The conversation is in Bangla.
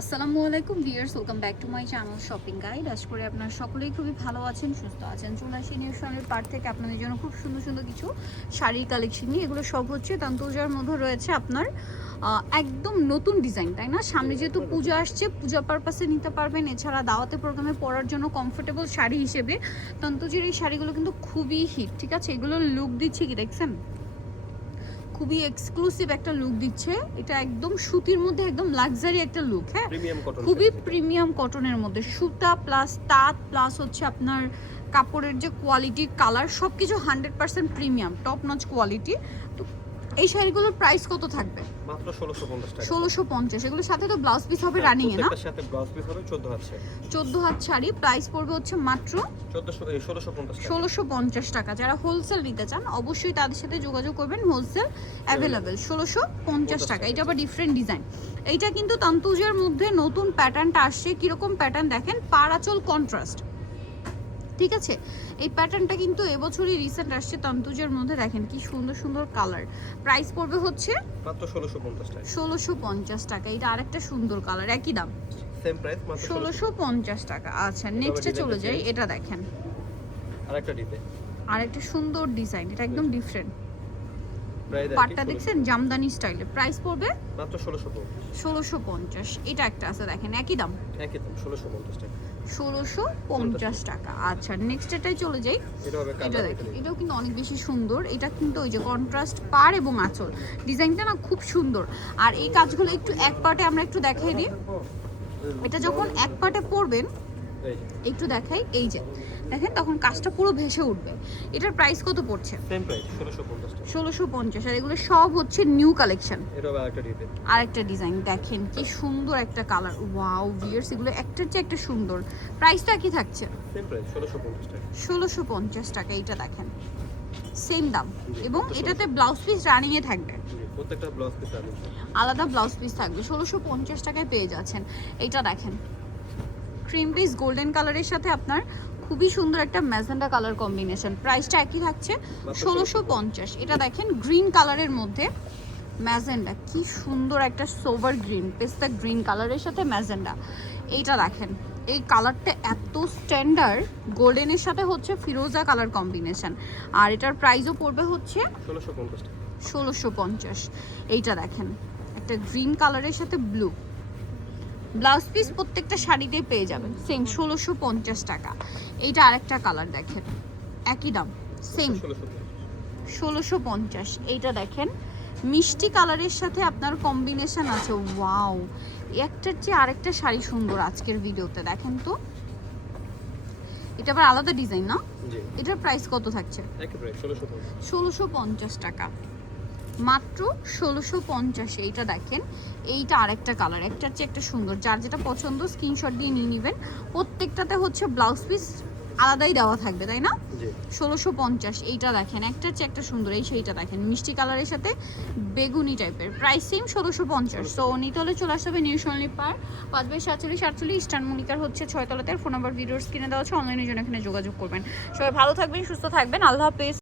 আসসালামু আলাইকুম viewers, welcome back to my channel shopping guide. আশা করি আপনারা সকলেই খুবই ভালো আছেন, সুস্থ আছেন। চলে আসি নিউশনের পার্ট থেকে আপনাদের জন্য খুব সুন্দর সুন্দর কিছু শাড়ির কালেকশন নিয়ে। এগুলো সব হচ্ছে তান্তজার মধ্যে রয়েছে আপনার একদম নতুন ডিজাইন, তাই না? সামনে যেহেতু পূজা আসছে, পূজা পারপাসে নিতে পারবেন, এছাড়া দাওয়াতে প্রোগ্রামে পরার জন্য কমফোর্টেবল শাড়ি হিসেবে তান্তজের এই শাড়িগুলো কিন্তু খুবই হিট, ঠিক আছে? এগুলোর লুক দিচ্ছে কি দেখছেন, খুবই এক্সক্লুসিভ একটা লুক দিচ্ছে। এটা একদম সুতির মধ্যে একদম লাক্সারি একটা লুক, হ্যাঁ, খুবই প্রিমিয়াম কটনের মধ্যে সুতা প্লাস তাঁত প্লাস হচ্ছে আপনার কাপড়ের যে কোয়ালিটি, কালার সব কিছু 100% প্রিমিয়াম টপ নচ কোয়ালিটি। তো এই শাড়িগুলোর প্রাইস কত থাকবে? মাত্র 1650 টাকা। 1650। এগুলোর সাথে তো ব্লাউজ পিস হবে রানিং এ, না? প্রত্যেকটার সাথে ব্লাউজ পিস হবে 14 হাত শাড়ি। 14 হাত শাড়ি প্রাইস পড়বে হচ্ছে মাত্র 1650 টাকা। 1650 টাকা। যারা হোলসেল নিতে চান অবশ্যই তাদের সাথে যোগাযোগ করবেন, হোলসেল অ্যাভেলেবেল। 1650 টাকা। এটা আবার ডিফারেন্ট ডিজাইন। এইটা কিন্তু তান্তুজের মধ্যে নতুন প্যাটার্নটা আসছে। কিরকম প্যাটার্ন দেখেন, পারাচল কন্ট্রাস্ট, ঠিক আছে? এই প্যাটার্নটা কিন্তু এবছরই রিসেন্ট আসছে তান্তুজের মধ্যে। দেখেন কি সুন্দর সুন্দর কালার। প্রাইস পড়বে হচ্ছে মাত্র 1650 টাকা। 1650 টাকা। এটা আরেকটা সুন্দর কালার, একই দাম, সেম প্রাইস মাত্র 1650 টাকা। আচ্ছা, নেক্সটে চলে যাই। এটা দেখেন আরেকটা ডিজাইন, আরেকটা সুন্দর ডিজাইন, এটা একদম ডিফারেন্ট। প্রাইস পাটটা দেখছেন জামদানি স্টাইলে। প্রাইস পড়বে মাত্র 1650। 1650। এটা একটা আছে দেখেন, একই দাম, একই দাম 1650 টাকা। 1650 টাকা। আচ্ছা, নেক্সট এটাই চলে যাই। এটা হবে এটা কালার, দেখেন, এটাও কিন্তু অনেক বেশি সুন্দর। এটা কিন্তু ওই যে কন্ট্রাস্ট পাড় এবং আঁচল, ডিজাইনটা না খুব সুন্দর। আর এই কাজগুলো একটু এক পার্টে আমরা একটু দেখাই দিই। এটা যখন এক পার্টে পরবেন এই যে একটু দেখাই, এই যে দেখেন তখন কাজটা পুরো ভেসে উঠবে। এটার প্রাইস কত পড়ছে? সেম প্রাইস 1650 টাকা। 1650। আর এগুলো সব হচ্ছে নিউ কালেকশন। এটা হবে আরেকটা ডিজাইন, আরেকটা ডিজাইন দেখেন কি সুন্দর একটা কালার। ওয়াও ভিউয়ার্স, এগুলো একটার চেয়ে একটা সুন্দর। প্রাইসটা কি থাকছে? সেম প্রাইস 1650 টাকা। 1650 টাকা। এইটা দেখেন সেম দাম, এবং এটাতে ব্লাউজ পিস রানিং এ থাকবে, প্রত্যেকটা ব্লাউজ পিস রানিং, আলাদা ব্লাউজ পিস থাকবে। 1650 টাকায় পেয়ে যাচ্ছেন। এইটা দেখেন ক্রিম পিস গোল্ডেন কালারের সাথে আপনার খুবই সুন্দর একটা ম্যাজেন্ডা কালার কম্বিনেশন। প্রাইসটা একই থাকছে 1650। এটা দেখেন গ্রিন কালারের মধ্যে ম্যাজেন্ডা, কি সুন্দর একটা সোভার গ্রিন, পেস্তা গ্রিন কালারের সাথে ম্যাজেন্ডা। এইটা দেখেন, এই কালারটা এত স্ট্যান্ডার্ড, গোল্ডেনের সাথে হচ্ছে ফিরোজা কালার কম্বিনেশন। আর এটার প্রাইসও পড়বে হচ্ছে 1650 টাকা। 1650। এইটা দেখেন একটা গ্রিন কালারের সাথে ব্লু, ব্লাউজ পিস প্রত্যেকটা শাড়িতে পেয়ে যাবেন সেম 1650 টাকা। এইটা আরেকটা কালার দেখেন, একই দাম সেম 1650। এইটা দেখেন মিষ্টি কালারের সাথে আপনার কম্বিনেশন আছে। ওয়াও, একটার চেয়ে আরেকটা শাড়ি সুন্দর আজকের ভিডিওতে। দেখেন তো, এটা আবার আলাদা ডিজাইন না? জি, এটার প্রাইস কত থাকছে? একই প্রাইস 1650। 1650 টাকা, মাত্র 1650। এইটা দেখেন, এইটা আরেকটা কালার, একটার চেয়ে একটা সুন্দর। যার যেটা পছন্দ স্ক্রিনশট দিয়ে নিয়ে নেবেন। প্রত্যেকটাতে হচ্ছে ব্লাউজ পিস আলাদাই দেওয়া থাকবে, তাই না? জি, 1650। এইটা দেখেন একটার চেয়ে একটা সুন্দর। এই সেইটা দেখেন মিষ্টি কালারের সাথে বেগুনি টাইপের, প্রাইস সেম 1650। সো নিতে হলে চলে আসতে হবে নিউ সোনালী পার্ক 5/47 ইস্টার্ন মনিকার হচ্ছে 6 তলাতে। ফোন নাম্বার ভিডিওর স্ক্রিনে দেওয়া আছে, অনলাইনের জন্য এখানে যোগাযোগ করবেন। সবাই ভালো থাকবেন, সুস্থ থাকবেন, আল্লাহ হাফেজ।